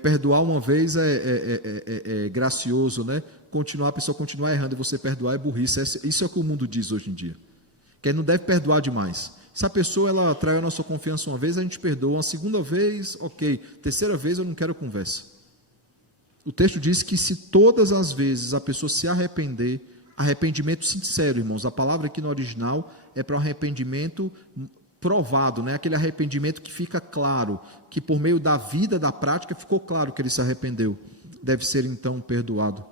perdoar uma vez é gracioso, né? A pessoa continuar errando e você perdoar é burrice. Isso é o que o mundo diz hoje em dia. Que ele não deve perdoar demais. Se a pessoa ela traiu a nossa confiança uma vez, a gente perdoa. Uma segunda vez, ok. Terceira vez, eu não quero conversa. O texto diz que se todas as vezes a pessoa se arrepender, arrependimento sincero, irmãos, a palavra aqui no original é para um arrependimento provado, né? Aquele arrependimento que fica claro, que por meio da vida, da prática, ficou claro que ele se arrependeu. Deve ser então perdoado.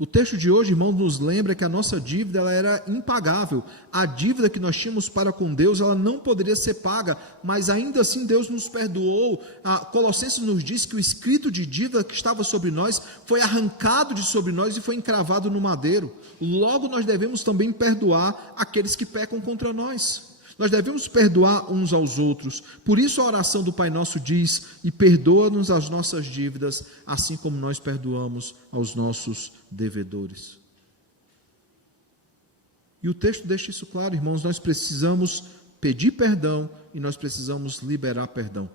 O texto de hoje, irmão, nos lembra que a nossa dívida ela era impagável. A dívida que nós tínhamos para com Deus, ela não poderia ser paga, mas ainda assim Deus nos perdoou. A Colossenses nos diz que o escrito de dívida que estava sobre nós foi arrancado de sobre nós e foi encravado no madeiro. Logo, nós devemos também perdoar aqueles que pecam contra nós. Nós devemos perdoar uns aos outros. Por isso a oração do Pai Nosso diz, e perdoa-nos as nossas dívidas, assim como nós perdoamos aos nossos devedores. E o texto deixa isso claro, irmãos, nós precisamos pedir perdão e nós precisamos liberar perdão.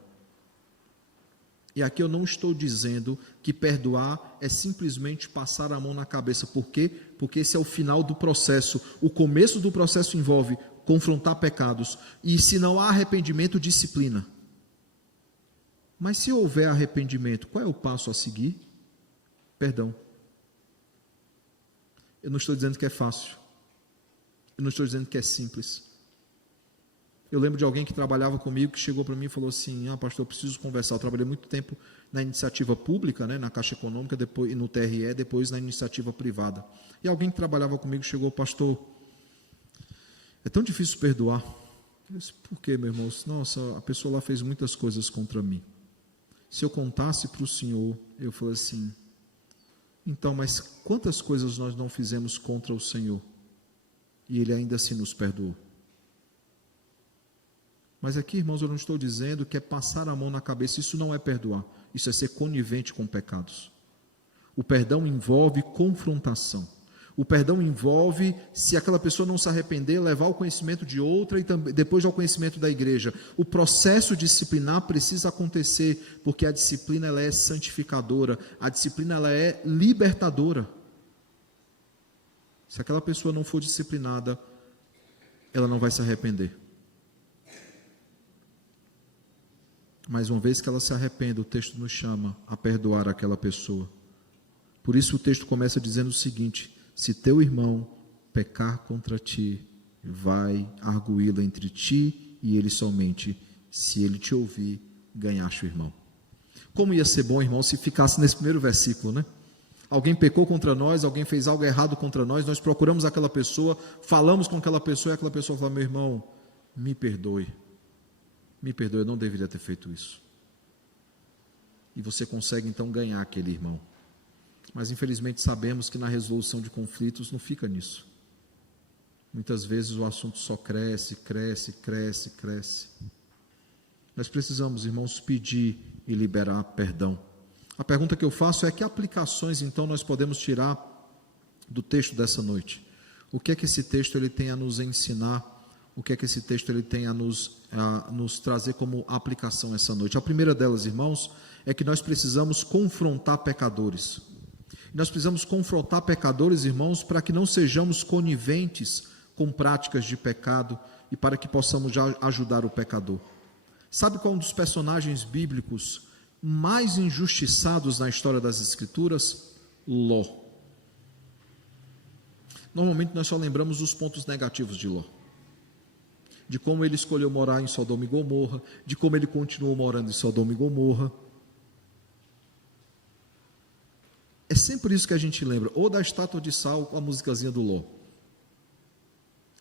E aqui eu não estou dizendo que perdoar é simplesmente passar a mão na cabeça. Por quê? Porque esse é o final do processo. O começo do processo envolve confrontar pecados. E se não há arrependimento, disciplina. Mas se houver arrependimento, qual é o passo a seguir? Perdão. Eu não estou dizendo que é fácil. Eu não estou dizendo que é simples. Eu lembro de alguém que trabalhava comigo, que chegou para mim e falou assim, pastor, eu preciso conversar. Eu trabalhei muito tempo na iniciativa pública, né, na Caixa Econômica, depois, e no TRE, depois na iniciativa privada. E alguém que trabalhava comigo chegou, pastor, é tão difícil perdoar. Eu disse, por quê, meu irmão? Nossa, a pessoa lá fez muitas coisas contra mim. Se eu contasse para o senhor, eu falei assim, então, mas quantas coisas nós não fizemos contra o Senhor? E Ele ainda assim nos perdoou. Mas aqui, irmãos, eu não estou dizendo que é passar a mão na cabeça, isso não é perdoar, isso é ser conivente com pecados. O perdão envolve confrontação. O perdão envolve, se aquela pessoa não se arrepender, levar ao conhecimento de outra e também, depois ao conhecimento da igreja. O processo disciplinar precisa acontecer, porque a disciplina ela é santificadora, a disciplina ela é libertadora. Se aquela pessoa não for disciplinada, ela não vai se arrepender. Mas uma vez que ela se arrependa, o texto nos chama a perdoar aquela pessoa. Por isso o texto começa dizendo o seguinte, se teu irmão pecar contra ti, vai arguí-lo entre ti e ele somente. Se ele te ouvir, ganhaste o irmão. Como ia ser bom, irmão, se ficasse nesse primeiro versículo, né? Alguém pecou contra nós, alguém fez algo errado contra nós, nós procuramos aquela pessoa, falamos com aquela pessoa e aquela pessoa fala, meu irmão, me perdoe, eu não deveria ter feito isso. E você consegue então ganhar aquele irmão. Mas infelizmente sabemos que na resolução de conflitos não fica nisso. Muitas vezes o assunto só cresce. Nós precisamos, irmãos, pedir e liberar perdão. A pergunta que eu faço é que aplicações então nós podemos tirar do texto dessa noite? O que é que esse texto ele tem a nos ensinar? O que é que esse texto ele tem a nos trazer como aplicação essa noite? A primeira delas, irmãos, é que nós precisamos confrontar pecadores. Nós precisamos confrontar pecadores, irmãos, para que não sejamos coniventes com práticas de pecado e para que possamos já ajudar o pecador. Sabe qual é um dos personagens bíblicos mais injustiçados na história das Escrituras? Ló. Normalmente nós só lembramos dos pontos negativos de Ló. De como ele escolheu morar em Sodoma e Gomorra, de como ele continuou morando em Sodoma e Gomorra. É sempre isso que a gente lembra, ou da estátua de sal, ou a musicazinha do Ló.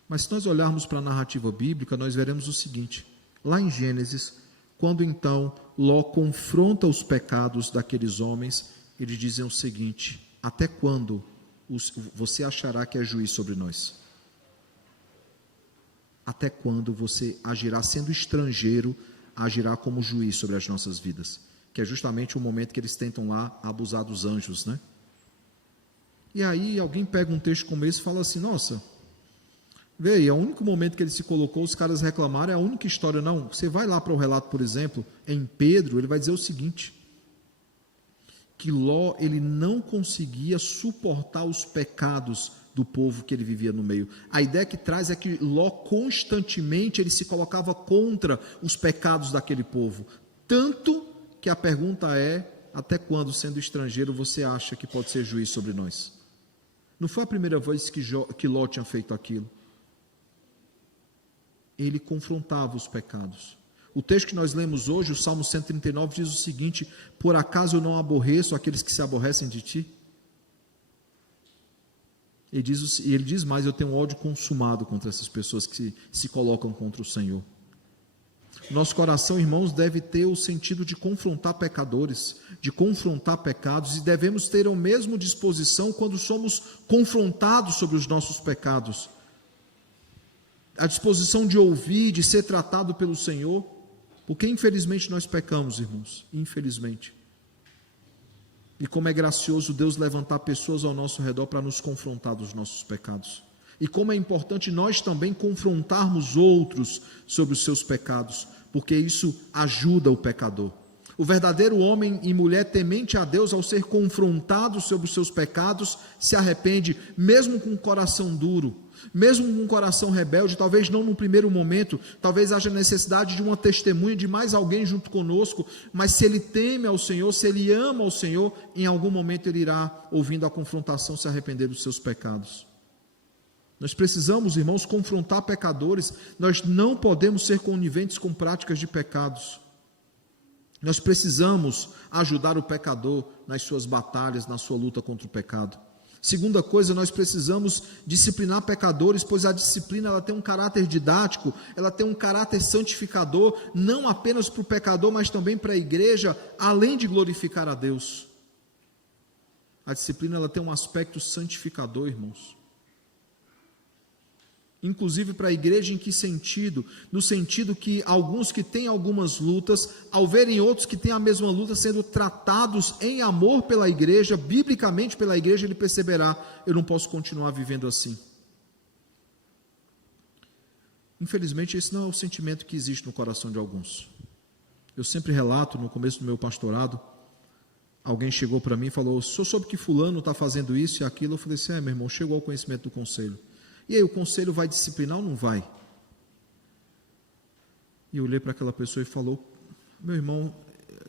Mas se nós olharmos para a narrativa bíblica, nós veremos o seguinte, lá em Gênesis, quando então Ló confronta os pecados daqueles homens, eles dizem o seguinte, até quando você achará que é juiz sobre nós? Até quando você agirá, sendo estrangeiro, agirá como juiz sobre as nossas vidas? Que é justamente o momento que eles tentam lá abusar dos anjos, né? E aí alguém pega um texto como esse e fala assim, nossa, vê aí, é o único momento que ele se colocou, os caras reclamaram, é a única história. Não, você vai lá para o relato, por exemplo, em Pedro, ele vai dizer o seguinte, que Ló, ele não conseguia suportar os pecados do povo que ele vivia no meio. A ideia que traz é que Ló constantemente ele se colocava contra os pecados daquele povo. Tanto que a pergunta é, até quando, sendo estrangeiro, você acha que pode ser juiz sobre nós? Não foi a primeira vez que Ló tinha feito aquilo. Ele confrontava os pecados. O texto que nós lemos hoje, o Salmo 139, diz o seguinte, por acaso eu não aborreço aqueles que se aborrecem de ti? Ele diz mais, eu tenho ódio consumado contra essas pessoas que se colocam contra o Senhor. Nosso coração, irmãos, deve ter o sentido de confrontar pecadores, de confrontar pecados, e devemos ter a mesma disposição quando somos confrontados sobre os nossos pecados. A disposição de ouvir, de ser tratado pelo Senhor, porque infelizmente nós pecamos, irmãos, infelizmente. E como é gracioso Deus levantar pessoas ao nosso redor para nos confrontar dos nossos pecados. E como é importante nós também confrontarmos outros sobre os seus pecados, porque isso ajuda o pecador. O verdadeiro homem e mulher temente a Deus, ao ser confrontado sobre os seus pecados, se arrepende, mesmo com o coração duro, mesmo com um coração rebelde, talvez não no primeiro momento, talvez haja necessidade de uma testemunha, de mais alguém junto conosco, mas se ele teme ao Senhor, se ele ama ao Senhor, em algum momento ele irá, ouvindo a confrontação, se arrepender dos seus pecados. Nós precisamos, irmãos, confrontar pecadores, nós não podemos ser coniventes com práticas de pecados. Nós precisamos ajudar o pecador nas suas batalhas, na sua luta contra o pecado. Segunda coisa, nós precisamos disciplinar pecadores, pois a disciplina ela tem um caráter didático, ela tem um caráter santificador, não apenas para o pecador, mas também para a igreja, além de glorificar a Deus. A disciplina ela tem um aspecto santificador, irmãos. Inclusive para a igreja, em que sentido? No sentido que alguns que têm algumas lutas, ao verem outros que têm a mesma luta sendo tratados em amor pela igreja, biblicamente pela igreja, ele perceberá, eu não posso continuar vivendo assim. Infelizmente, esse não é o sentimento que existe no coração de alguns. Eu sempre relato, no começo do meu pastorado, alguém chegou para mim e falou, o senhor soube que fulano está fazendo isso e aquilo? Eu falei assim, meu irmão, chegou ao conhecimento do conselho. E aí, o conselho vai disciplinar ou não vai? E eu olhei para aquela pessoa e falou, meu irmão,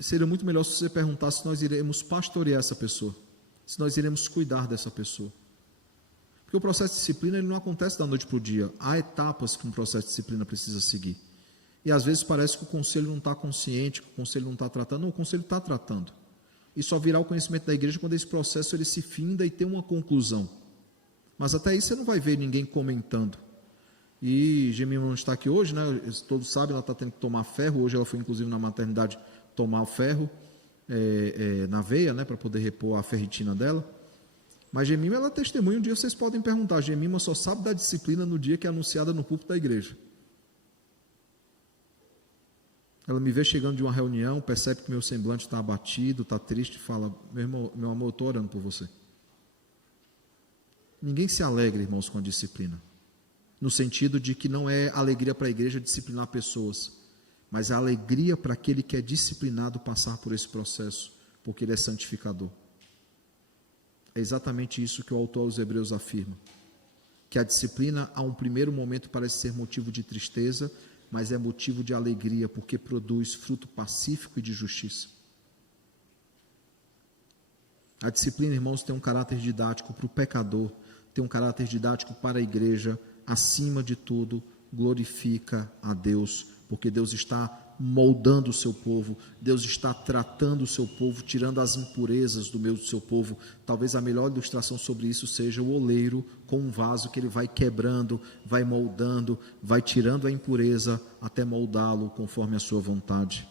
seria muito melhor se você perguntasse se nós iremos pastorear essa pessoa, se nós iremos cuidar dessa pessoa. Porque o processo de disciplina ele não acontece da noite para o dia, há etapas que um processo de disciplina precisa seguir. E às vezes parece que o conselho não está consciente, que o conselho não está tratando, não, o conselho está tratando. E só virá o conhecimento da igreja quando esse processo ele se finda e tem uma conclusão. Mas até aí você não vai ver ninguém comentando. E Gemima não está aqui hoje, né? Todos sabem, ela está tendo que tomar ferro. Hoje ela foi inclusive na maternidade tomar ferro na veia, né? Para poder repor a ferritina dela. Mas Gemima, ela testemunha. Um dia vocês podem perguntar, Gemima só sabe da disciplina no dia que é anunciada no púlpito da igreja. Ela me vê chegando de uma reunião, percebe que meu semblante está abatido, está triste, e fala, meu amor, eu estou orando por você. Ninguém se alegra, irmãos, com a disciplina, no sentido de que não é alegria para a igreja disciplinar pessoas, mas a alegria para aquele que é disciplinado passar por esse processo, porque ele é santificador. É exatamente isso que o autor aos Hebreus afirma, que a disciplina a um primeiro momento parece ser motivo de tristeza, mas é motivo de alegria, porque produz fruto pacífico e de justiça. A disciplina, irmãos, tem um caráter didático para o pecador, tem um caráter didático para a igreja, acima de tudo, glorifica a Deus, porque Deus está moldando o seu povo, Deus está tratando o seu povo, tirando as impurezas do meio do seu povo. Talvez a melhor ilustração sobre isso seja o oleiro com um vaso que ele vai quebrando, vai moldando, vai tirando a impureza até moldá-lo conforme a sua vontade.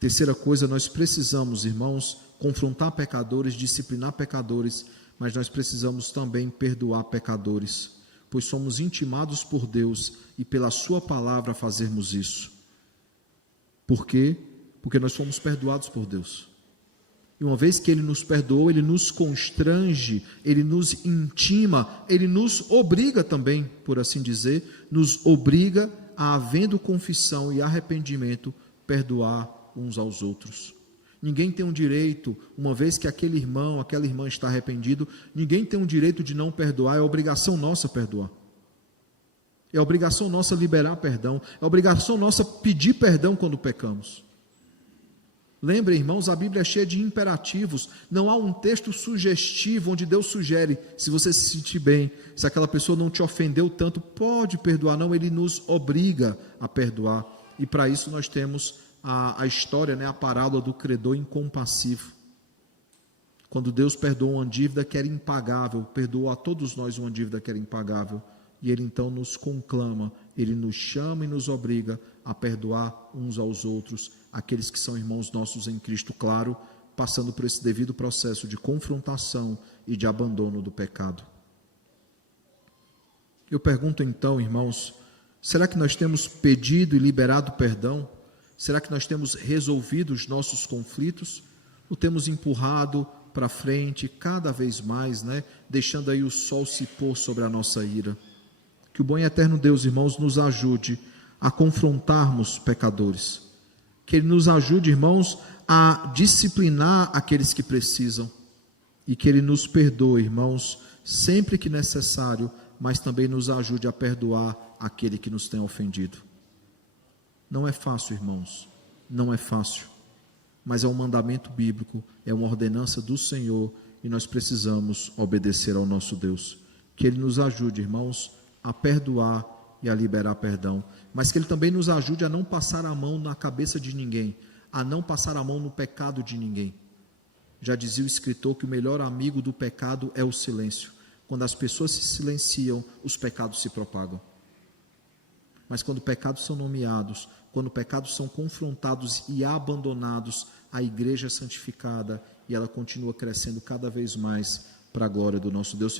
Terceira coisa, nós precisamos, irmãos, confrontar pecadores, disciplinar pecadores, mas nós precisamos também perdoar pecadores, pois somos intimados por Deus e pela sua palavra a fazermos isso. Por quê? Porque nós fomos perdoados por Deus. E uma vez que Ele nos perdoou, Ele nos constrange, Ele nos intima, Ele nos obriga também, por assim dizer, nos obriga a, havendo confissão e arrependimento, perdoar uns aos outros. Ninguém tem um direito, uma vez que aquele irmão, aquela irmã está arrependido, ninguém tem um direito de não perdoar, é obrigação nossa perdoar. É obrigação nossa liberar perdão, é obrigação nossa pedir perdão quando pecamos. Lembrem, irmãos, a Bíblia é cheia de imperativos, não há um texto sugestivo onde Deus sugere, se você se sentir bem, se aquela pessoa não te ofendeu tanto, pode perdoar, não, Ele nos obriga a perdoar, e para isso nós temos a história, a parábola do credor incompassivo, quando Deus perdoa uma dívida que era impagável, perdoou a todos nós uma dívida que era impagável, e Ele então nos conclama, Ele nos chama e nos obriga a perdoar uns aos outros, aqueles que são irmãos nossos em Cristo, claro, passando por esse devido processo de confrontação e de abandono do pecado. Eu pergunto então, irmãos, será que nós temos pedido e liberado perdão? Será que nós temos resolvido os nossos conflitos? Ou temos empurrado para frente cada vez mais, deixando aí o sol se pôr sobre a nossa ira? Que o bom e eterno Deus, irmãos, nos ajude a confrontarmos pecadores. Que Ele nos ajude, irmãos, a disciplinar aqueles que precisam. E que Ele nos perdoe, irmãos, sempre que necessário, mas também nos ajude a perdoar aquele que nos tem ofendido. Não é fácil, irmãos, não é fácil. Mas é um mandamento bíblico, é uma ordenança do Senhor e nós precisamos obedecer ao nosso Deus. Que Ele nos ajude, irmãos, a perdoar e a liberar perdão, mas que Ele também nos ajude a não passar a mão na cabeça de ninguém, a não passar a mão no pecado de ninguém. Já dizia o escritor que o melhor amigo do pecado é o silêncio. Quando as pessoas se silenciam, os pecados se propagam. Mas quando pecados são nomeados, quando pecados são confrontados e abandonados, a igreja é santificada e ela continua crescendo cada vez mais para a glória do nosso Deus.